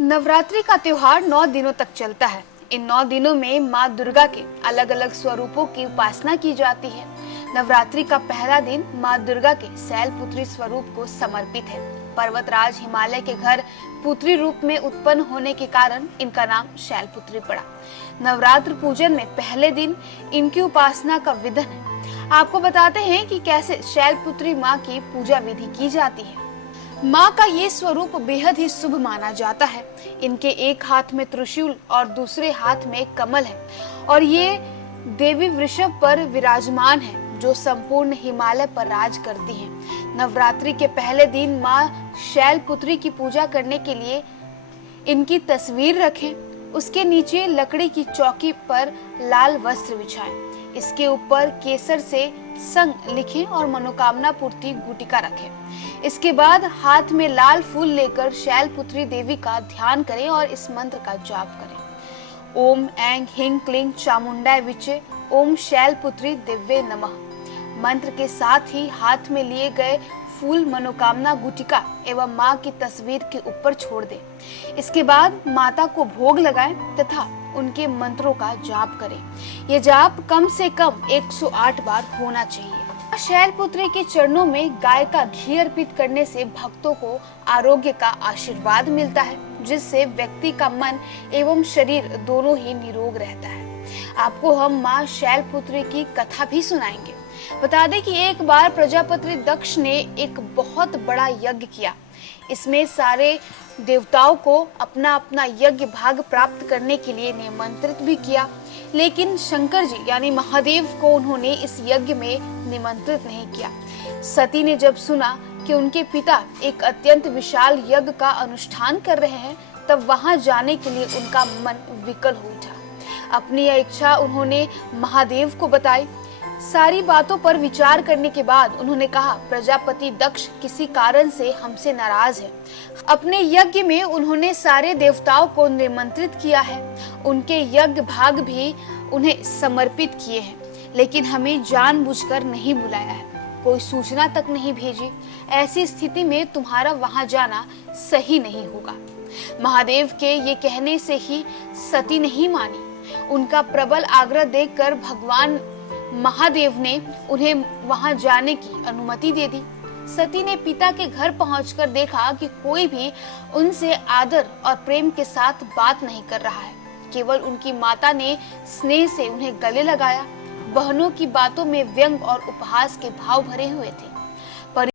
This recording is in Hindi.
नवरात्रि का त्योहार 9 दिनों तक चलता है। इन 9 दिनों में माँ दुर्गा के अलग अलग स्वरूपों की उपासना की जाती है। नवरात्रि का पहला दिन माँ दुर्गा के शैलपुत्री स्वरूप को समर्पित है। पर्वतराज हिमालय के घर पुत्री रूप में उत्पन्न होने के कारण इनका नाम शैलपुत्री पड़ा। नवरात्र पूजन में पहले दिन इनकी उपासना का विधान है। आपको बताते हैं कि कैसे शैलपुत्री माँ की पूजा विधि की जाती है। माँ का ये स्वरूप बेहद ही शुभ माना जाता है। इनके एक हाथ में त्रिशूल और दूसरे हाथ में कमल है और ये देवी वृषभ पर विराजमान है जो संपूर्ण हिमालय पर राज करती हैं। नवरात्रि के पहले दिन माँ शैलपुत्री की पूजा करने के लिए इनकी तस्वीर रखें। उसके नीचे लकड़ी की चौकी पर लाल वस्त्र बिछाएं। इसके ऊपर केसर से संग लिखें और मनोकामना पूर्ति गुटिका रखें। इसके बाद हाथ में लाल फूल लेकर शैलपुत्री देवी का ध्यान करें और इस मंत्र का जाप करें। ओम ऐं ह्रीं क्लीं चामुंडाय विचे ओम शैलपुत्री दिव्ये नमः। मंत्र के साथ ही हाथ में लिए गए फूल मनोकामना गुटिका एवं माँ की तस्वीर के ऊपर छोड़ दें। इसके बाद माता को भोग लगाएं तथा उनके मंत्रों का जाप करें। ये जाप कम से कम 108 बार होना चाहिए। शैलपुत्री के चरणों में गाय का घी अर्पित करने से भक्तों को आरोग्य का आशीर्वाद मिलता है, जिससे व्यक्ति का मन एवं शरीर दोनों ही निरोग रहता है। आपको हम माँ शैलपुत्री की कथा भी सुनाएंगे। बता दें कि एक बार प्रजापति दक्ष ने एक बहुत बड़ा यज्ञ किया। इसमें सारे देवताओं को अपना अपना यज्ञ भाग प्राप्त करने के लिए निमंत्रित भी किया, लेकिन शंकर जी यानी महादेव को उन्होंने इस यज्ञ में निमंत्रित नहीं किया। सती ने जब सुना कि उनके पिता एक अत्यंत विशाल यज्ञ का अनुष्ठान कर रहे हैं, तब वहां जाने के लिए उनका मन विकल हो उठा। अपनी यह इच्छा उन्होंने महादेव को बताई। सारी बातों पर विचार करने के बाद उन्होंने कहा, प्रजापति दक्ष किसी कारण से हमसे नाराज है। अपने यज्ञ में उन्होंने सारे देवताओं को निमंत्रित किया है, उनके यज्ञ भाग भी उन्हें समर्पित किए हैं, लेकिन हमें जानबूझकर नहीं बुलाया है, कोई सूचना तक नहीं भेजी। ऐसी स्थिति में तुम्हारा वहां जाना सही नहीं होगा। महादेव के ये कहने से ही सती नहीं मानी। उनका प्रबल आग्रह देखकर भगवान महादेव ने उन्हें वहां जाने की अनुमति दे दी। सती ने पिता के घर पहुंचकर देखा कि कोई भी उनसे आदर और प्रेम के साथ बात नहीं कर रहा है। केवल उनकी माता ने स्नेह से उन्हें गले लगाया। बहनों की बातों में व्यंग और उपहास के भाव भरे हुए थे।